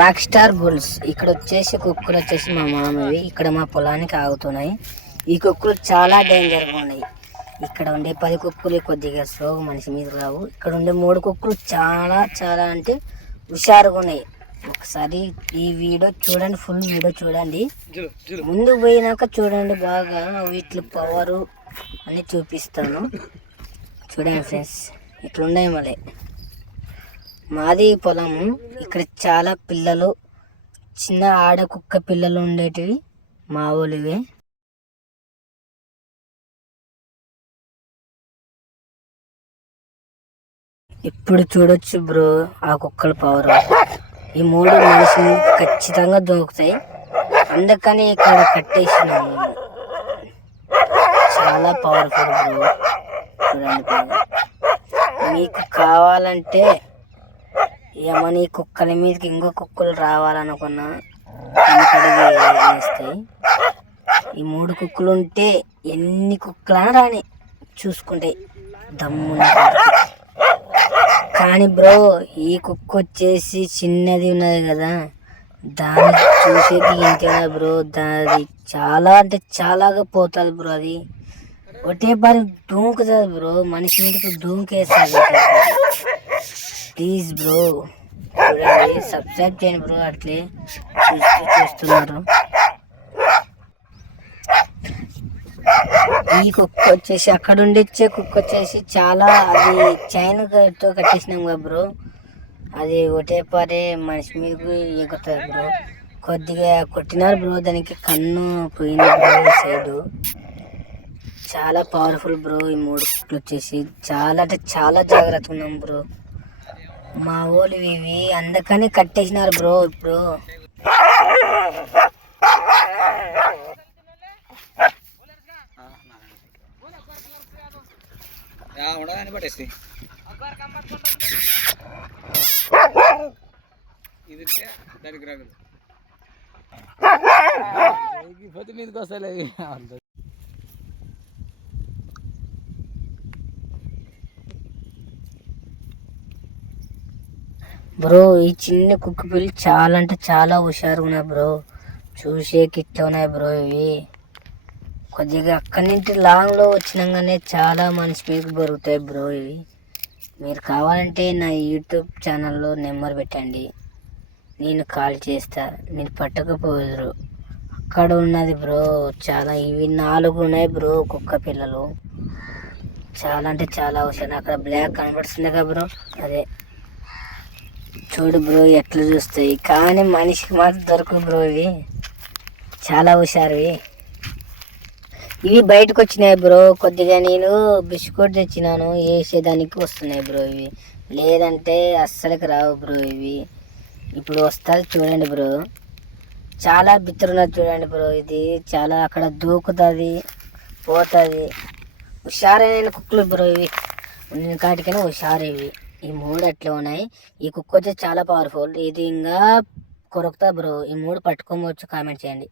Rock star bulls. ఇక్కడ వచ్చేసి కుక్కలు వచ్చేసి మా మామవి ఇక్కడ మా పొలానికి ఆగుతున్నాయి. ఈ కుక్కలు చాలా డేంజర్గా ఉన్నాయి. ఇక్కడ ఉండే 10 కుక్కలు కొద్దిగా స్లోగా మనిషి మీద రావు. ఇక్కడ ఉండే 3 కుక్కలు చాలా చాలా అంటే హుషారుగా ఉన్నాయి. ఒకసారి ఈ వీడియో చూడండి, ఫుల్ వీడియో చూడండి, ముందు పోయినాక చూడండి, బాగా వీటి పవరు అని చూపిస్తాను. చూడండి ఫ్రెండ్స్, ఇట్లున్నాయి మళ్ళీ. మాది పొలము. ఇక్కడ చాలా పిల్లలు, చిన్న ఆడ కుక్క పిల్లలు ఉండేటివి మా ఊళ్ళవే. ఇప్పుడు చూడొచ్చు బ్రో ఆ కుక్కల పవర్. ఈ 3 మనిషి మీద ఖచ్చితంగా దూకుతాయి, అందుకని ఇక్కడ కట్టేసినాము. చాలా పవర్ఫుల్ బ్రో. చూడండి, మీకు కావాలంటే ఏమని కుక్కల మీదకి ఇంకో కుక్కలు రావాలనుకున్నా వేస్తాయి. ఈ 3 కుక్కలు ఉంటే ఎన్ని కుక్కలైనా రాని చూసుకుంటే దమ్మున. కానీ బ్రో ఈ కుక్క వచ్చేసి చిన్నది ఉన్నది కదా, దాన్ని చూసేది ఇంతేనా బ్రో, దాని చాలా అంటే చాలాగా పోతుంది బ్రో. అది ఒకటే పని దూకుతుంది బ్రో, మనిషి మీదకి దూకేస్తుంది. ప్లీజ్ బ్రో చూడండి, సబ్స్క్రైబ్ చేయండి బ్రో. అట్లే చూస్తున్నారు. ఈ కుక్క వచ్చేసి అక్కడ ఉండిచ్చే కుక్క వచ్చేసి చాలా, అది చైన్తో కట్టేసినాం కదా బ్రో, అది ఒకటే పరే మనిషి మీదకి ఎగుతుంది బ్రో. కొద్దిగా కొట్టినారు బ్రో, దానికి కన్ను పోయింది బ్రో సైడు. చాలా పవర్ఫుల్ బ్రో. ఈ 3 కుక్కలు వచ్చేసి చాలా అంటే చాలా జాగ్రత్త ఉన్నాం బ్రో. మా ఊళ్ళు ఇవి అందుకని కట్టేసినారు బ్రో. ఇప్పుడు మీదకి వస్తలే బ్రో. ఈ చిన్న కుక్క పిల్లి చాలా అంటే చాలా హుషారుగా ఉన్నాయి బ్రో. చూసే కిట్ట ఉన్నాయి బ్రో. ఇవి కొద్దిగా అక్కడి నుంచి లాంగ్లో వచ్చినాగానే చాలా మనిషి మీదకి బరుకుతాయి బ్రో. ఇవి మీరు కావాలంటే నా యూట్యూబ్ ఛానల్లో నెంబర్ పెట్టండి, నేను కాల్ చేస్తా. నేను పట్టకపోదురు అక్కడ ఉన్నది బ్రో. చాలా ఇవి 4 ఉన్నాయి బ్రో కుక్క పిల్లలు. చాలా అంటే చాలా హుషారు. అక్కడ బ్లాక్ కనబడుతుంది కదా బ్రో, అదే చూడు బ్రో ఎట్లా చూస్తాయి. కానీ మనిషికి మాత్రం దొరకదు బ్రో. ఇవి చాలా హుషారువి. ఇవి బయటకు వచ్చినాయి బ్రో. కొద్దిగా నేను బిస్కెట్ తెచ్చినాను, వేసేదానికి వస్తున్నాయి బ్రో. ఇవి లేదంటే అస్సలకి రావు బ్రో. ఇవి ఇప్పుడు వస్తుంది చూడండి బ్రో. చాలా బిత్తురున్నది చూడండి బ్రో. ఇది చాలా అక్కడ దూకుతుంది, పోతుంది. హుషారైన కుక్కలు బ్రో ఇవి. ఉన్న కాటికైనా హుషారు ఇవి. ఈ 3 అట్లా ఉన్నాయి. ఈ కుక్క వచ్చి చాలా పవర్ఫుల్. ఇది ఇంకా కొరకుతా బ్రో. ఈ 3 పట్టుకోవచ్చు. కామెంట్ చేయండి.